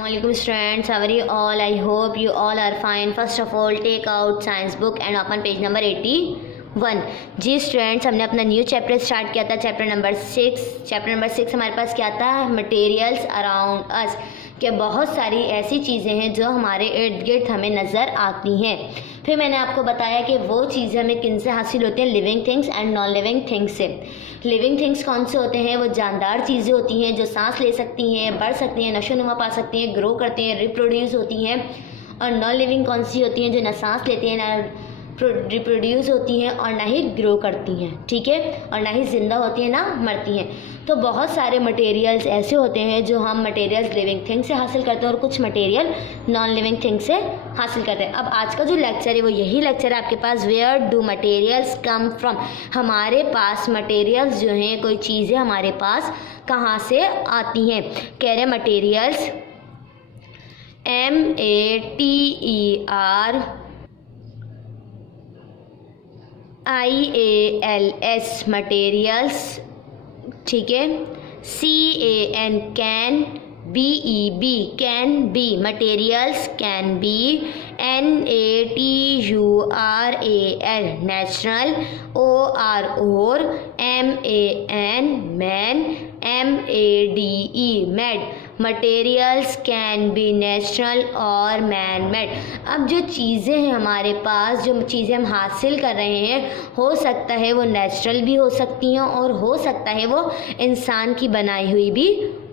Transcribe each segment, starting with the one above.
Assalamualaikum students, how are you all? I hope you all are fine. First of all, take out science book and open page number 81. Ji students, हमने अपना new chapter start किया था, chapter number 6 हमारे पास क्या था? Materials around us, कि बहुत सारी ऐसी चीज़ें हैं जो हमारे इर्द गिर्द हमें नज़र आती हैं। फिर मैंने आपको बताया कि वो चीज़ें हमें किन से हासिल होती हैं? Living things and non living things से। लिविंग थिंग्स कौन से होते हैं? वो जानदार चीज़ें होती हैं जो सांस ले सकती हैं, बढ़ सकती हैं, नशोनुमा पा सकती हैं, ग्रो करती हैं, रिप्रोड्यूस होती हैं। और नॉन लिविंग कौन सी होती हैं? जो ना सांस लेती हैं, ना रिप्रोड्यूस होती हैं और ना ही ग्रो करती हैं, ठीक है, और ना ही ज़िंदा होती हैं, ना मरती हैं। तो बहुत सारे मटेरियल्स ऐसे होते हैं जो हम मटेरियल्स लिविंग थिंग से हासिल करते हैं और कुछ मटेरियल नॉन लिविंग थिंग से हासिल करते हैं। अब आज का जो लेक्चर है वो यही लेक्चर है आपके पास, where do materials come from. हमारे पास मटेरियल्स जो हैं, कोई चीज़ें हमारे पास कहाँ से आती हैं? कह रहे मटेरियल्स MATERIALS मटेरियल्स, ठीक है, CAN can, BEB can be, materials can be, NATURAL natural, OR MAN man, MADE made, materials can be natural और मैन मेड। अब जो चीज़ें हैं हमारे पास, जो चीज़ें हम हासिल कर रहे हैं, हो सकता है वो नेचुरल भी हो सकती हैं और हो सकता है वो इंसान की बनाई हुई भी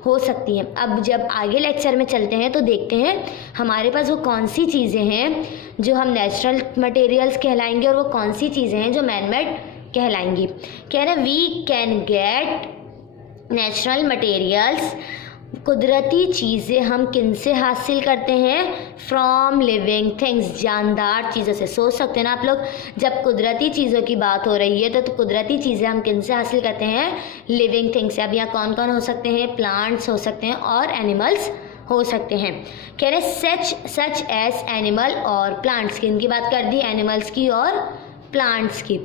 हो सकती हैं। अब जब आगे लेक्चर में चलते हैं तो देखते हैं हमारे पास वो कौन सी चीज़ें हैं जो हम नेचुरल मटेरियल्स कहलाएंगे और वो कौन सी चीज़ें हैं जो मैन मेड कहलाएंगी। कह रहे we can get natural materials, कुदरती चीज़ें हम किन से हासिल करते हैं? फ्रॉम लिविंग थिंग्स, जानदार चीज़ों से। सोच सकते हैं ना आप लोग, जब कुदरती चीज़ों की बात हो रही है तो कुदरती चीज़ें हम किन से हासिल करते हैं? लिविंग थिंग्स से। अब यहाँ कौन कौन हो सकते हैं? प्लांट्स हो सकते हैं और एनिमल्स हो सकते हैं। कह रहे सच एज एनिमल और प्लांट्स की, इनकी बात कर दी, एनिमल्स की और प्लांट्स की।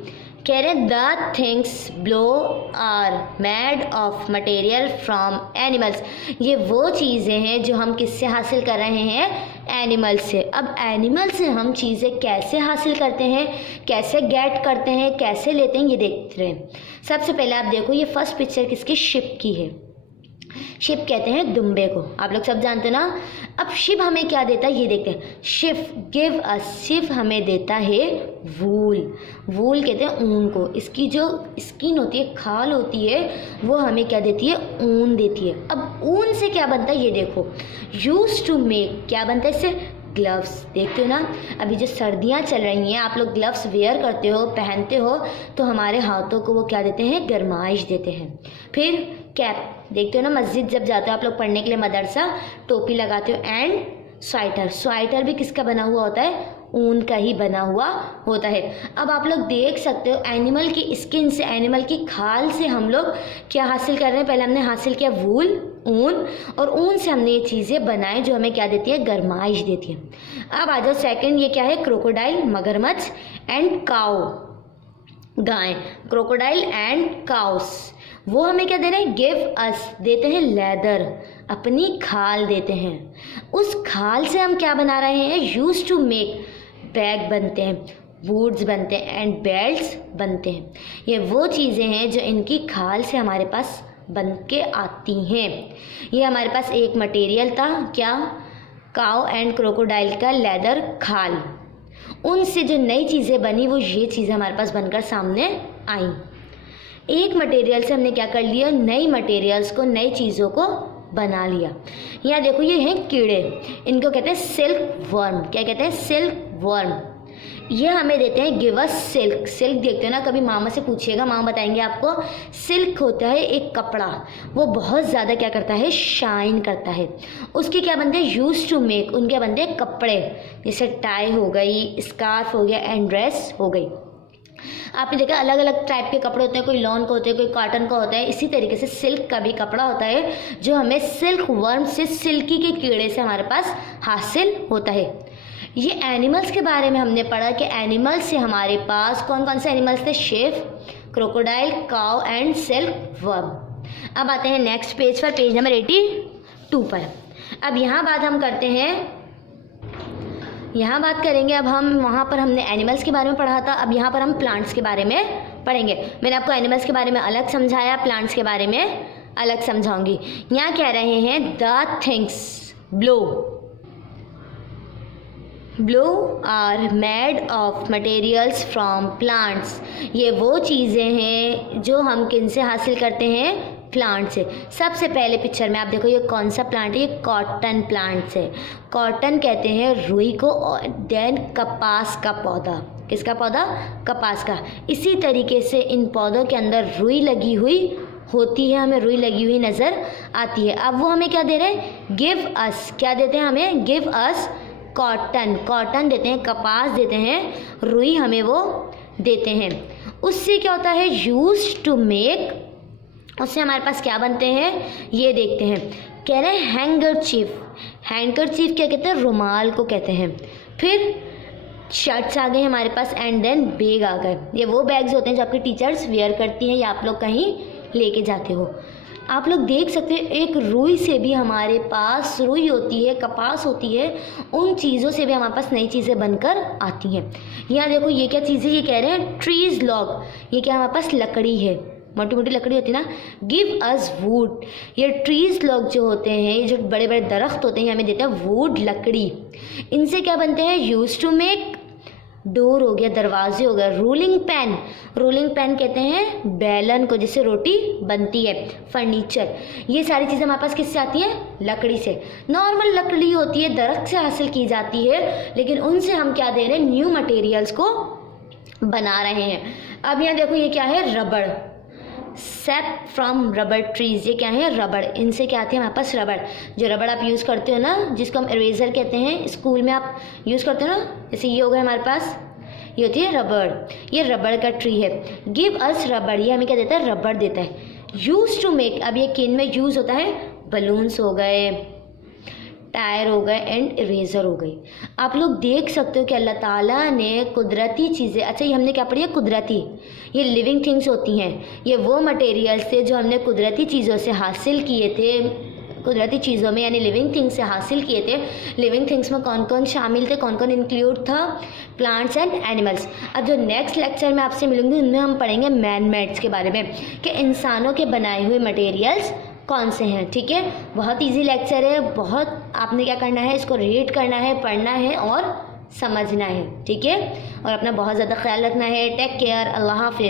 कह रहे the things below are made of material from animals, ये वो चीज़ें हैं जो हम किससे हासिल कर रहे हैं? एनिमल से। अब एनिमल से हम चीज़ें कैसे हासिल करते हैं, कैसे गेट करते हैं, कैसे लेते हैं, ये देख रहे हैं। सबसे पहले आप देखो, ये फर्स्ट पिक्चर किसकी? शिप की है। शिप कहते हैं दुम्बे को, आप लोग सब जानते हैं ना। अब शिप हमें क्या देता है ये देखते हैं। शिप गिव अस, शिप हमें देता है वूल। वूल कहते हैं ऊन को। इसकी जो स्किन होती है, खाल होती है, वो हमें क्या देती है? ऊन देती है। अब ऊन से क्या बनता है ये देखो, यूज टू मेक, क्या बनता है इससे? ग्लव्स। देखते हो ना, अभी जो सर्दियाँ चल रही हैं, आप लोग ग्लव्स वेयर करते हो, पहनते हो, तो हमारे हाथों को वो क्या देते हैं? गर्माइश देते हैं। फिर कैप, देखते हो ना, मस्जिद जब जाते हो आप लोग पढ़ने के लिए, मदरसा, टोपी लगाते हो। एंड स्वेटर, स्वेटर भी किसका बना हुआ होता है? ऊन का ही बना हुआ होता है। अब आप लोग देख सकते हो, एनिमल की स्किन से, एनिमल की खाल से हम लोग क्या हासिल कर रहे हैं? पहले हमने हासिल किया वूल, ऊन, और ऊन से हमने ये चीज़ें बनाई जो हमें क्या देती है? गर्माइश देती है। अब आ जाओ सेकेंड, ये क्या है? क्रोकोडाइल, मगरमच्छ, and cow, guy. Crocodile and cows, वो हमें क्या दे रहे हैं? गिव अस, देते हैं लेदर, अपनी खाल देते हैं। उस खाल से हम क्या बना रहे हैं? यूज टू मेक, बैग बनते हैं, बूट्स बनते हैं, एंड बेल्ट्स बनते हैं। ये वो चीज़ें हैं जो इनकी खाल से हमारे पास बन के आती हैं। ये हमारे पास एक मटेरियल था, क्या? काऊ एंड क्रोकोडाइल का लेदर, खाल। उनसे जो नई चीज़ें बनी वो ये चीज़ें हमारे पास बनकर सामने आई। एक मटेरियल से हमने क्या कर लिया? नई मटेरियल्स को, नई चीज़ों को बना लिया। यहाँ देखो, ये हैं कीड़े, इनको कहते हैं सिल्क वर्म। क्या कहते हैं? Silk worm. ये हमें देते हैं गिव अस सिल्क। सिल्क देखते हो ना, कभी मामा से पूछिएगा, मामा बताएंगे आपको। सिल्क होता है एक कपड़ा, वो बहुत ज़्यादा क्या करता है? शाइन करता है। उसके क्या बनते हैं? यूज टू मेक, उनके बनते हैं कपड़े, जैसे टाई हो गई, स्कार्फ हो गया, एंड ड्रेस हो गई। आपने देखा अलग अलग टाइप के कपड़े होते हैं, कोई लॉन का होता है, कोई कॉटन का होता है। इसी तरीके से सिल्क का भी कपड़ा होता है जो हमें सिल्क वर्म से, सिल्की के कीड़े से हमारे पास हासिल होता है। ये एनिमल्स के बारे में हमने पढ़ा कि एनिमल्स से हमारे पास कौन कौन से एनिमल्स थे? Chef, crocodile, cow and silk worm. अब आते हैं नेक्स्ट पेज पर, पेज नंबर 82 पर। अब यहाँ बात हम करते हैं, यहाँ बात करेंगे अब हम, वहाँ पर हमने एनिमल्स के बारे में पढ़ा था, अब यहाँ पर हम प्लांट्स के बारे में पढ़ेंगे। मैंने आपको एनिमल्स के बारे में अलग समझाया, प्लांट्स के बारे में अलग समझाऊंगी। यहाँ कह रहे हैं the things below are made of materials from plants. ये वो चीज़ें हैं जो हम किन से हासिल करते हैं, प्लांट से। सबसे पहले पिक्चर में आप देखो ये कौन सा प्लांट है, ये कॉटन प्लांट है। कॉटन कहते हैं रुई को, और देन कपास का पौधा, किसका पौधा, कपास का। इसी तरीके से इन पौधों के अंदर रुई लगी हुई होती है, हमें रुई लगी हुई नज़र आती है। अब वो हमें क्या दे रहे हैं, गिव अस, क्या देते हैं हमें, गिव अस कॉटन, कॉटन देते हैं, कपास देते हैं, रुई हमें वो देते हैं। उससे क्या होता है, यूज्ड टू मेक, उससे हमारे पास क्या बनते हैं ये देखते हैं। कह रहे हैं हैंकरचीफ, हैंकरचीफ क्या कहते हैं, रुमाल को कहते हैं। फिर शर्ट्स आ गए हमारे पास, एंड देन बैग आ गए। ये वो बैग्स होते हैं जो आपकी टीचर्स वेयर करती हैं या आप लोग कहीं लेके जाते हो। आप लोग देख सकते हैं एक रुई से भी हमारे पास, रुई होती है, कपास होती है, उन चीज़ों से भी हमारे पास नई चीज़ें बनकर आती हैं। यहाँ देखो ये क्या चीज़ है, ये कह रहे हैं ट्रीज लॉग, ये क्या हमारे पास लकड़ी है, मोटी मोटी लकड़ी होती है ना। गिव अस वुड, ये ट्रीज लॉग जो होते हैं, ये जो बड़े बड़े दरख्त होते हैं, ये हमें देते हैं वुड, लकड़ी। इनसे क्या बनते हैं, यूज टू मेक, डोर हो गया, दरवाजे हो गया। रूलिंग पैन, रूलिंग पैन कहते हैं बेलन को, जिससे रोटी बनती है। फर्नीचर, ये सारी चीज़ें हमारे पास किससे आती हैं, लकड़ी से। नॉर्मल लकड़ी होती है, दरख्त से हासिल की जाती है, लेकिन उनसे हम क्या दे रहे हैं, न्यू मटेरियल्स को बना रहे हैं। अब यहाँ देखो ये क्या है, रबड़, सेप फ्रॉम रबर ट्रीज, ये क्या है, रबड़। इनसे क्या आती है हमारे पास, रबड़। जो रबड़ आप यूज़ करते हो ना, जिसको हम इरेजर कहते हैं, स्कूल में आप यूज़ करते हो ना, जैसे ये हो गया हमारे पास, ये होती है रबड़, ये रबड़ का ट्री है। गिव अस रबड़, ये हमें क्या देता है, रबड़ देता है। यूज टू मेक, अब ये किन में यूज़ होता है, बलून्स हो गए, टायर हो गए, एंड इरेजर हो गई। आप लोग देख सकते हो कि अल्लाह ताला ने कुदरती चीज़ें, अच्छा ये हमने क्या पढ़ी है, कुदरती, ये लिविंग थिंग्स होती हैं, ये वो मटेरियल्स थे जो हमने कुदरती चीज़ों से हासिल किए थे, कुदरती चीज़ों में यानी लिविंग थिंग्स से हासिल किए थे। लिविंग थिंग्स में कौन कौन शामिल थे, कौन कौन इंक्लूड था, प्लांट्स एंड एनिमल्स। अब जो नेक्स्ट लेक्चर में आपसे मिलूंगी उनमें हम पढ़ेंगे मैन मेड्स के बारे में, कि इंसानों के बनाए हुए मटेरियल्स कौन से हैं। ठीक है, बहुत इजी लेक्चर है, बहुत आपने क्या करना है, इसको रीड करना है, पढ़ना है और समझना है। ठीक है, और अपना बहुत ज़्यादा ख्याल रखना है। टेक केयर, अल्लाह हाफिज़।